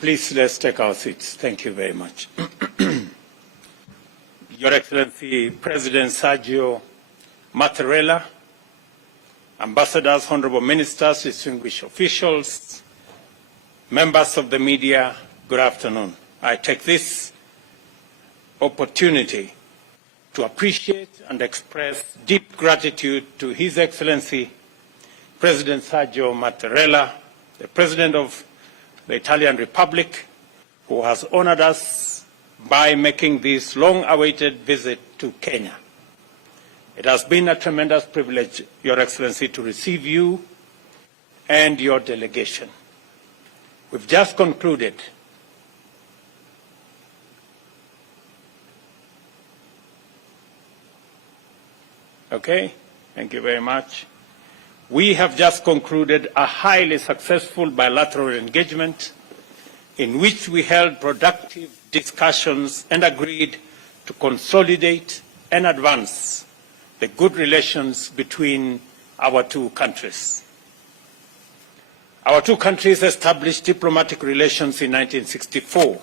Please, let's take our seats. Thank you very much. Your Excellency, President Sergio Mattrella, ambassadors, honorable ministers, distinguished officials, members of the media, good afternoon. I take this opportunity to appreciate and express deep gratitude to His Excellency, President Sergio Mattrella, the President of the Italian Republic, who has honored us by making this long-awaited visit to Kenya. It has been a tremendous privilege, Your Excellency, to receive you and your delegation. We've just concluded Okay, thank you very much. We have just concluded a highly successful bilateral engagement in which we held productive discussions and agreed to consolidate and advance the good relations between our two countries. Our two countries established diplomatic relations in 1964,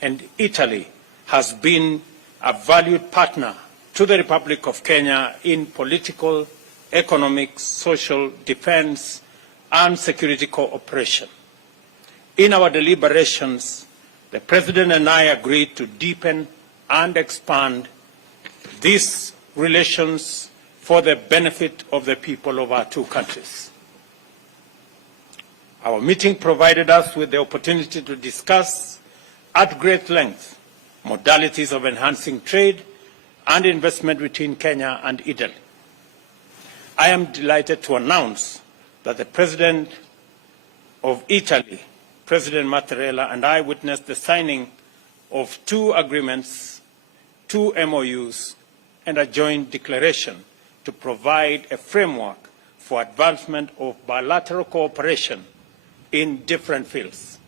and Italy has been a valued partner to the Republic of Kenya in political, economic, social, defense, and security cooperation. In our deliberations, the President and I agreed to deepen and expand these relations for the benefit of the people of our two countries. Our meeting provided us with the opportunity to discuss at great length modalities of enhancing trade and investment between Kenya and Italy. I am delighted to announce that the President of Italy, President Mattarella, and I witnessed the signing of two agreements, two MOUs, and a joint declaration to provide a framework for advancement of bilateral cooperation in different fields.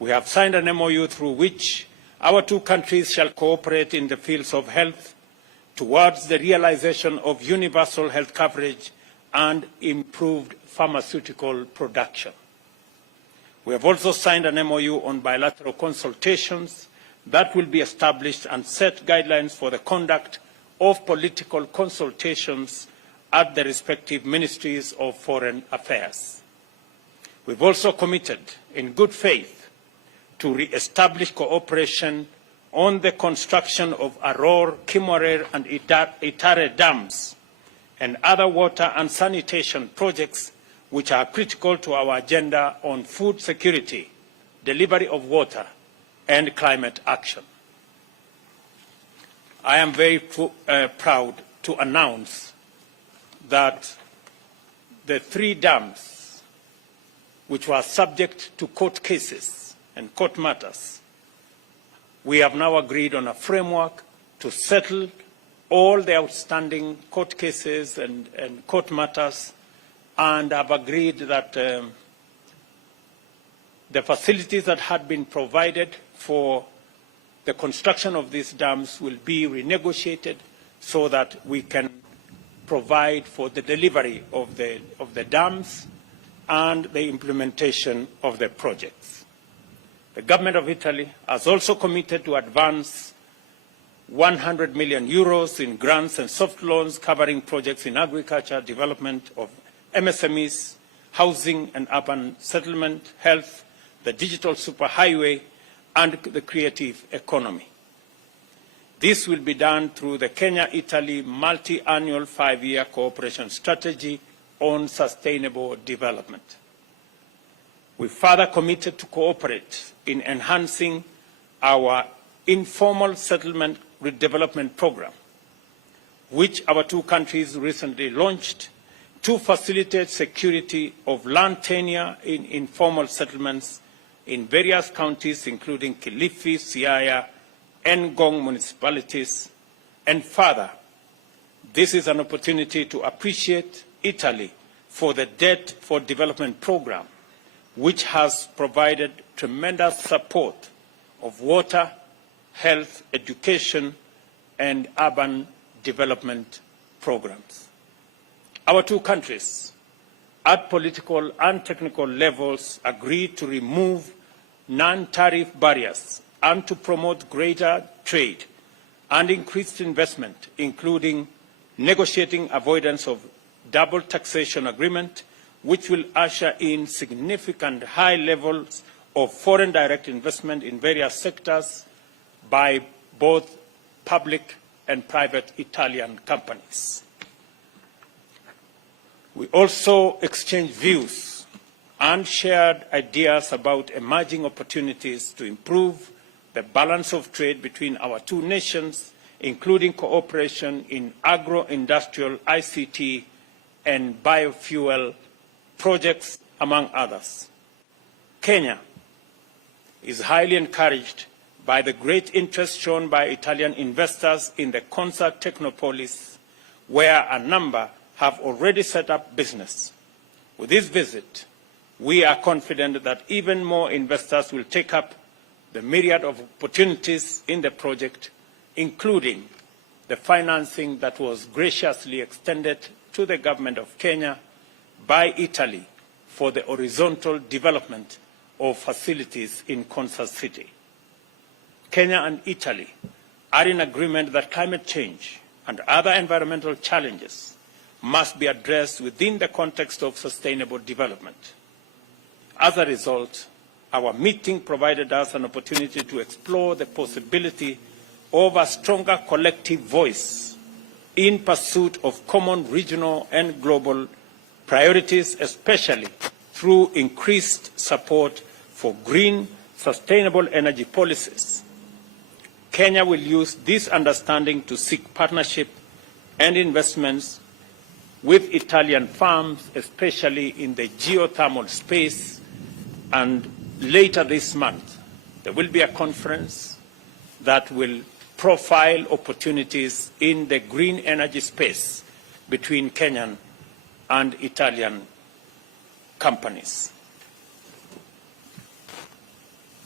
We have signed an MOU through which our two countries shall cooperate in the fields of health towards the realization of universal health coverage and improved pharmaceutical production. We have also signed an MOU on bilateral consultations that will be established and set guidelines for the conduct of political consultations at the respective ministries of foreign affairs. We've also committed in good faith to re-establish cooperation on the construction of Aror, Kimorer, and Itare dams and other water and sanitation projects which are critical to our agenda on food security, delivery of water, and climate action. I am very proud to announce that the three dams which were subject to court cases and court matters, we have now agreed on a framework to settle all the outstanding court cases and court matters, and have agreed that the facilities that had been provided for the construction of these dams will be renegotiated so that we can provide for the delivery of the dams and the implementation of the projects. The government of Italy has also committed to advance 100 million euros in grants and soft loans covering projects in agriculture, development of MSMEs, housing and urban settlement, health, the digital superhighway, and the creative economy. This will be done through the Kenya-Italy multi-annual 5-year cooperation strategy on sustainable development. We further committed to cooperate in enhancing our informal settlement redevelopment program, which our two countries recently launched to facilitate security of land tenure in informal settlements in various counties, including Kilifi, Siaya, and Ngong municipalities. And further, this is an opportunity to appreciate Italy for the Debt for Development program, which has provided tremendous support of water, health, education, and urban development programs. Our two countries at political and technical levels agreed to remove non-tariff barriers and to promote greater trade and increased investment, including negotiating avoidance of double taxation agreement, which will usher in significant high levels of foreign direct investment in various sectors by both public and private Italian companies. We also exchanged views and shared ideas about emerging opportunities to improve the balance of trade between our two nations, including cooperation in agro-industrial, ICT, and biofuel projects, among others. Kenya is highly encouraged by the great interest shown by Italian investors in the Concert Technopolis, where a number have already set up business. With this visit, we are confident that even more investors will take up the myriad of opportunities in the project, including the financing that was graciously extended to the government of Kenya by Italy for the horizontal development of facilities in Concert City. Kenya and Italy are in agreement that climate change and other environmental challenges must be addressed within the context of sustainable development. As a result, our meeting provided us an opportunity to explore the possibility of a stronger collective voice in pursuit of common regional and global priorities, especially through increased support for green, sustainable energy policies. Kenya will use this understanding to seek partnership and investments with Italian firms, especially in the geothermal space, and later this month there will be a conference that will profile opportunities in the green energy space between Kenyan and Italian companies.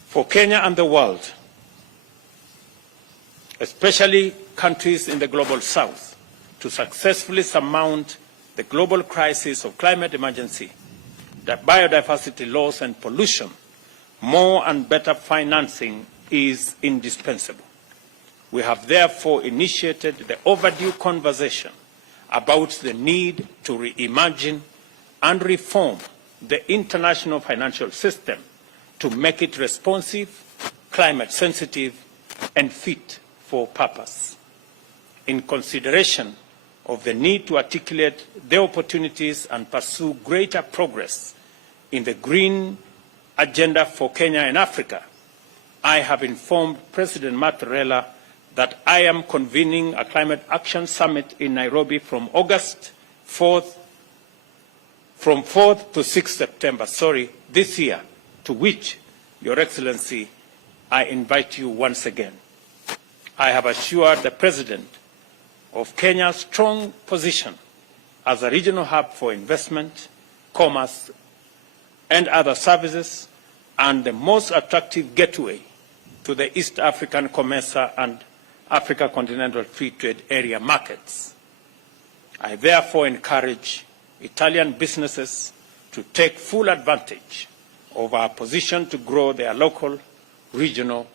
For Kenya and the world, especially countries in the global south, to successfully surmount the global crisis of climate emergency, the biodiversity loss and pollution, more and better financing is indispensable. We have therefore initiated the overdue conversation about the need to reimagine and reform the international financial system to make it responsive, climate sensitive, and fit for purpose. In consideration of the need to articulate the opportunities and pursue greater progress in the green agenda for Kenya and Africa, I have informed President Mattrella that I am convening a climate action summit in Nairobi from 4th to 6th September, this year, to which, Your Excellency, I invite you once again. I have assured the President of Kenya's strong position as a regional hub for investment, commerce, and other services, and the most attractive gateway to the East African COMESA and Africa Continental Free Trade Area markets. I therefore encourage Italian businesses to take full advantage of our position to grow their local, regional,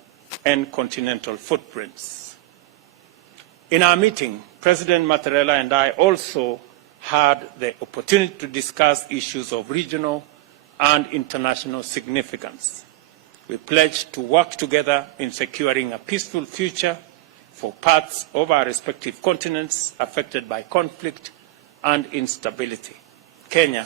and continental footprints. In our meeting, President Mattrella and I also had the opportunity to discuss issues of regional and international significance. We pledged to work together in securing a peaceful future for parts of our respective continents affected by conflict and instability. Kenya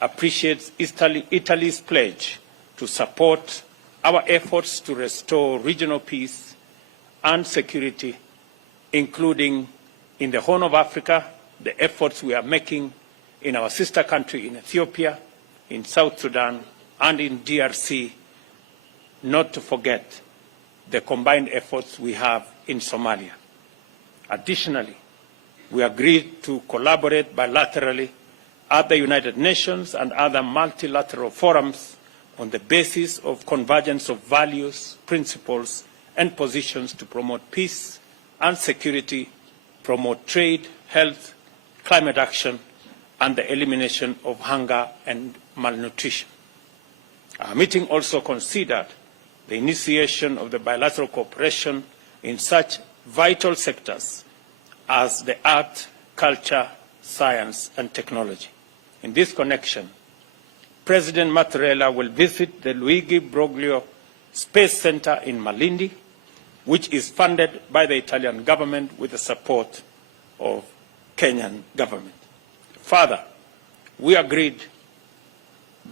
appreciates Italy's pledge to support our efforts to restore regional peace and security, including in the Horn of Africa, the efforts we are making in our sister country in Ethiopia, in South Sudan, and in DRC, not to forget the combined efforts we have in Somalia. Additionally, we agreed to collaborate bilaterally at the United Nations and other multilateral forums on the basis of convergence of values, principles, and positions to promote peace and security, promote trade, health, climate action, and the elimination of hunger and malnutrition. Our meeting also considered the initiation of the bilateral cooperation in such vital sectors as the art, culture, science and technology. In this connection, President Mattrella will visit the Luigi Broglio Space Center in Malindi, which is funded by the Italian government with the support of Kenyan government. Further, we agreed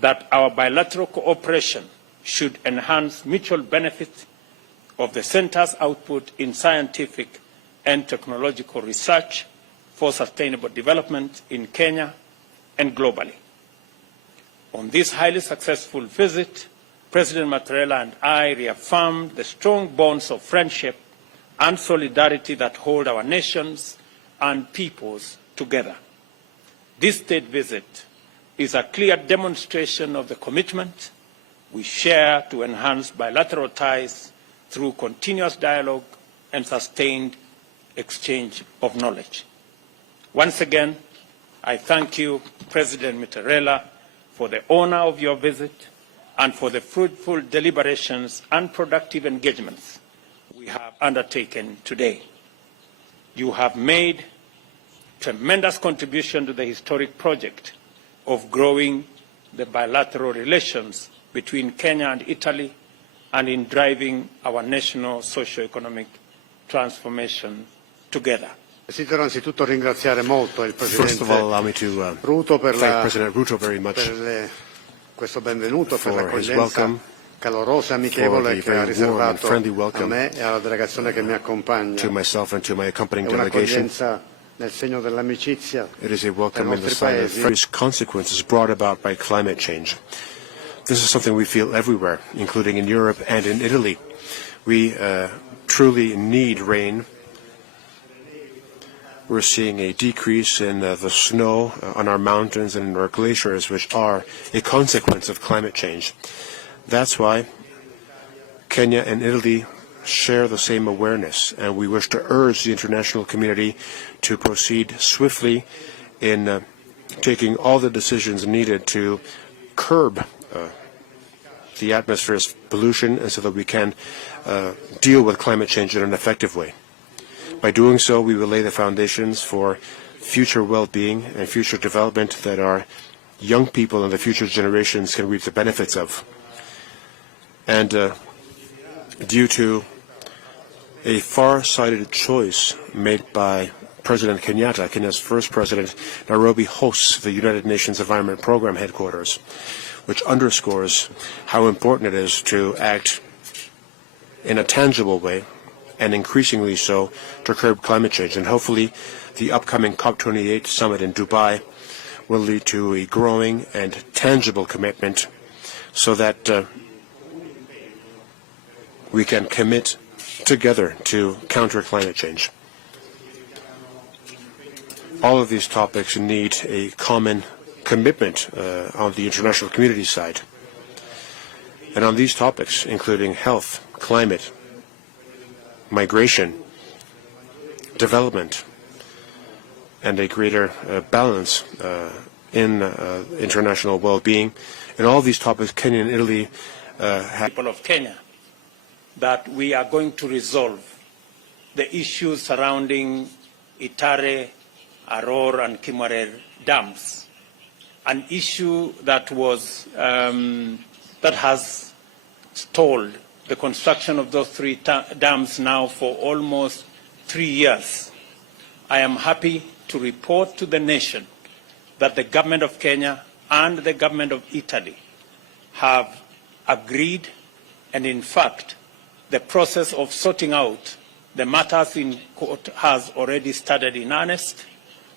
that our bilateral cooperation should enhance mutual benefit of the center's output in scientific and technological research for sustainable development in Kenya and globally. On this highly successful visit, President Mattrella and I reaffirmed the strong bonds of friendship and solidarity that hold our nations and peoples together. This state visit is a clear demonstration of the commitment we share to enhance bilateral ties through continuous dialogue and sustained exchange of knowledge. Once again, I thank you, President Mattrella, for the honor of your visit and for the fruitful deliberations and productive engagements we have undertaken today. You have made tremendous contribution to the historic project of growing the bilateral relations between Kenya and Italy and in driving our national socio-economic transformation together. Desidero anzitutto ringraziare molto il First of all, allow me to Ruto per thank President Ruto very much questo benvenuto, per for his l'accoglienza welcome, calorosa e amichevole che ha riservato friendly a welcome me e alla delegazione che mi accompagna. to myself and to my accompanying È delegation. un'accoglienza nel segno dell'amicizia It is a welcome in the nostri sign of paesi. various consequences brought about by climate change. This is something we feel everywhere, including in Europe and in Italy. We truly need rain. We're seeing a decrease in the snow on our mountains and in our glaciers, which are a consequence of climate change. That's why Kenya and Italy share the same awareness, and we wish to urge the international community to proceed swiftly in taking all the decisions needed to curb the atmosphere's pollution, and so that we can deal with climate change in an effective way. By doing so, we will lay the foundations for future well-being and future development that our young people and the future generations can reap the benefits of. And due to a far-sighted choice made by President Kenyatta, Kenya's first president, Nairobi hosts the United Nations Environment Programme headquarters, which underscores how important it is to act in a tangible way, and increasingly so, to curb climate change. And hopefully the upcoming COP28 summit in Dubai will lead to a growing and tangible commitment so that we can commit together to counter climate change. All of these topics need a common commitment on the international community side. And on these topics, including health, climate, migration, development, and a greater balance in international well-being. And all these topics, Kenya and Italy have. People of Kenya, that we are going to resolve the issues surrounding Itare, Aror, and Kimwarer dams, an issue that was that has stalled the construction of those three dams now for almost 3 years. I am happy to report to the nation that the government of Kenya and the government of Italy have agreed, and in fact, the process of sorting out the matters in court has already started in earnest.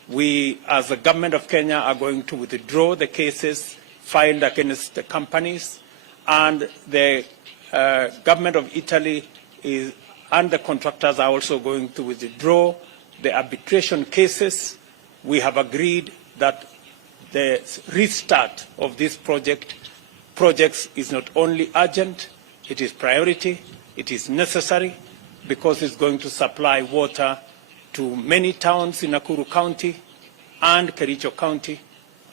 We, as the government of Kenya, are going to withdraw the cases filed against the companies, and the government of Italy and the contractors are also going to withdraw the arbitration cases. We have agreed that the restart of this projects is not only urgent, it is priority, it is necessary, because it's going to supply water to many towns in Nakuru County and Kericho County,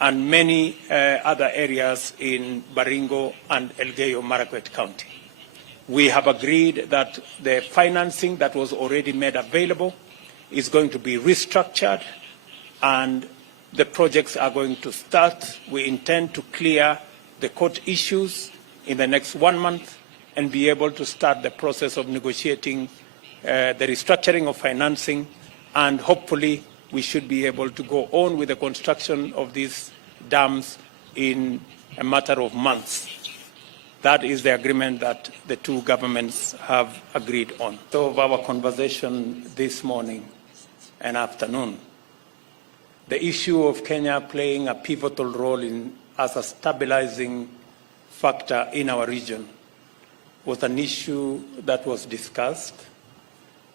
and many other areas in Baringo and Elgeyo Marakwet County. We have agreed that the financing that was already made available is going to be restructured and the projects are going to start. We intend to clear the court issues in the next 1 month and be able to start the process of negotiating the restructuring of financing, and hopefully we should be able to go on with the construction of these dams in a matter of months. That is the agreement that the two governments have agreed on. So of our conversation this morning and afternoon, the issue of Kenya playing a pivotal role as a stabilizing factor in our region was an issue that was discussed.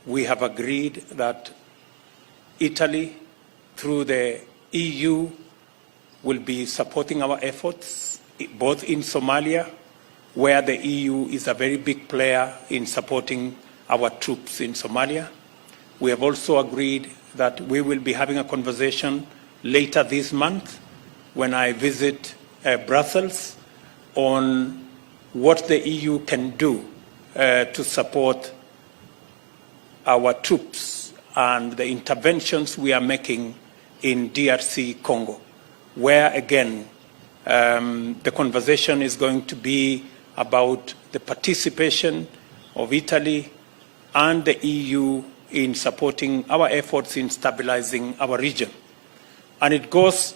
We have agreed that Italy, through the EU, will be supporting our efforts, both in Somalia, where the EU is a very big player in supporting our troops in Somalia. We have also agreed that we will be having a conversation later this month when I visit Brussels on what the EU can do to support our troops and the interventions we are making in DRC Congo, where again the conversation is going to be about the participation of Italy and the EU in supporting our efforts in stabilizing our region. And it goes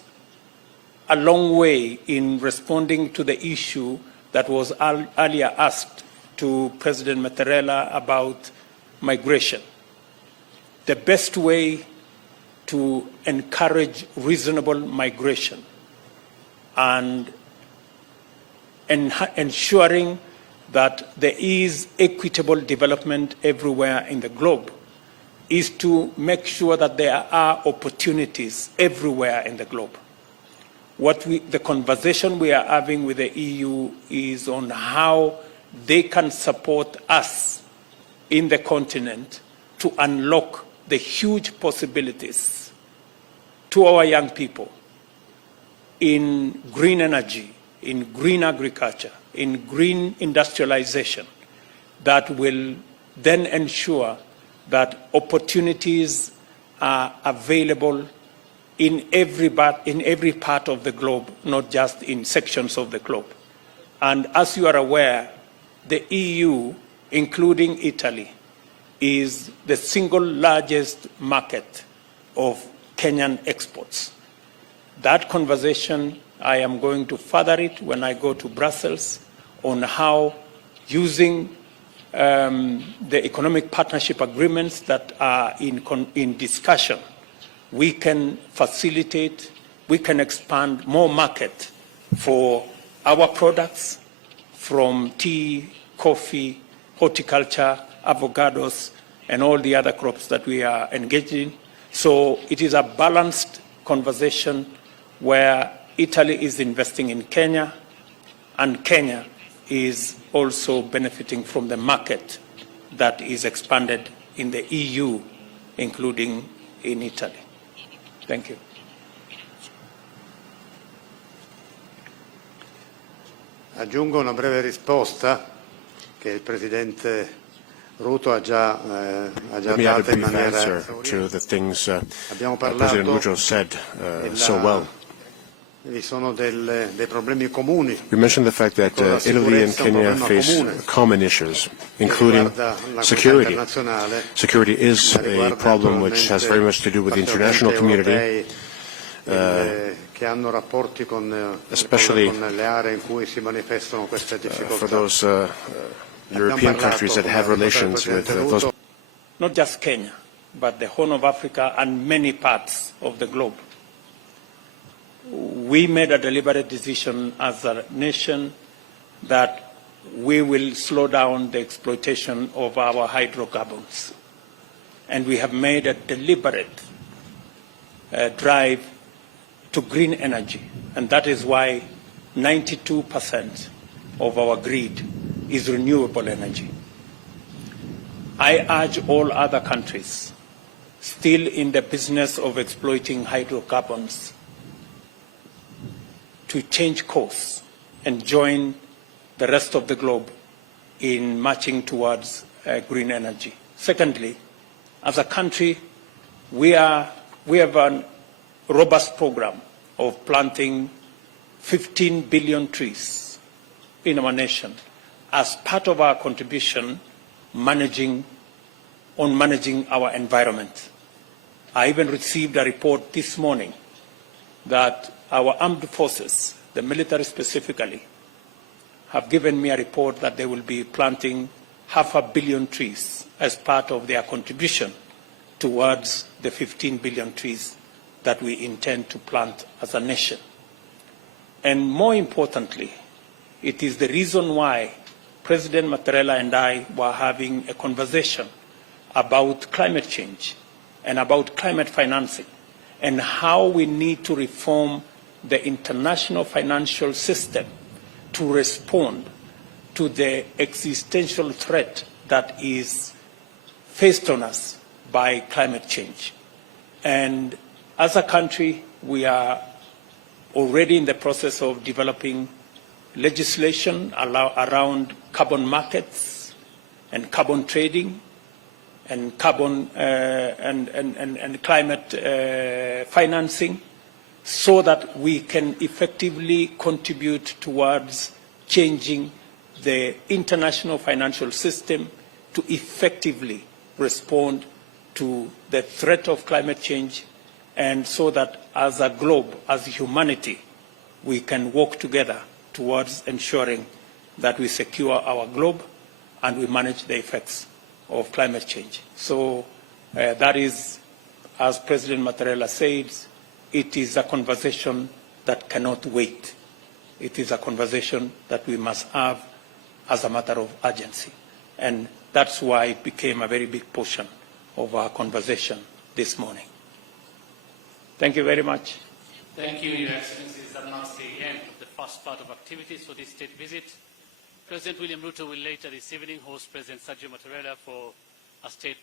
a long way in responding to the issue that was earlier asked to President Mattrella about migration. The best way to encourage reasonable migration and ensuring that there is equitable development everywhere in the globe is to make sure that there are opportunities everywhere in the globe. The conversation we are having with the EU is on how they can support us in the continent to unlock the huge possibilities to our young people in green energy, in green agriculture, in green industrialization, that will then ensure that opportunities are available in every part of the globe, not just in sections of the globe. And as you are aware, the EU, including Italy, is the single largest market of Kenyan exports. That conversation, I am going to further it when I go to Brussels on how, using the economic partnership agreements that are in discussion, we can facilitate, we can expand more market for our products, from tea, coffee, horticulture, avocados, and all the other crops that we are engaged in. So it is a balanced conversation where Italy is investing in Kenya, and Kenya is also benefiting from the market that is expanded in the EU, including in Italy. Thank you. Aggiungo una breve risposta che il Presidente Ruto ha già dato in maniera to the things abbiamo President Ruto said so well. Vi sono dei problemi comuni. We mentioned the fact that Italy and Kenya face common issues, including security. Security is a problem which has very much to do with the international community, especially for those European countries that have relations with those. Not just Kenya, but the Horn of Africa and many parts of the globe. We made a deliberate decision as a nation that we will slow down the exploitation of our hydrocarbons. And we have made a deliberate drive to green energy. And that is why 92% of our grid is renewable energy. I urge all other countries still in the business of exploiting hydrocarbons to change course and join the rest of the globe in marching towards green energy. Secondly, as a country, we have a robust program of planting 15 billion trees in our nation as part of our contribution managing our environment. I even received a report this morning that our armed forces, the military specifically, have given me a report that they will be planting 500 million trees as part of their contribution towards the 15 billion trees that we intend to plant as a nation. And more importantly, it is the reason why President Mattrella and I were having a conversation about climate change and about climate financing and how we need to reform the international financial system to respond to the existential threat that is faced on us by climate change. And as a country, we are already in the process of developing legislation around carbon markets and carbon trading and carbon and climate financing, so that we can effectively contribute towards changing the international financial system to effectively respond to the threat of climate change, and so that as a globe, as humanity, we can work together towards ensuring that we secure our globe and we manage the effects of climate change. So that is, as President Mattrella said, it is a conversation that cannot wait. It is a conversation that we must have as a matter of urgency. And that's why it became a very big portion of our conversation this morning. Thank you very much. Thank you, Your Excellencies. That marks the end of the first part of activities for this state visit. President William Ruto will later this evening host President Sergio Mattrella for a state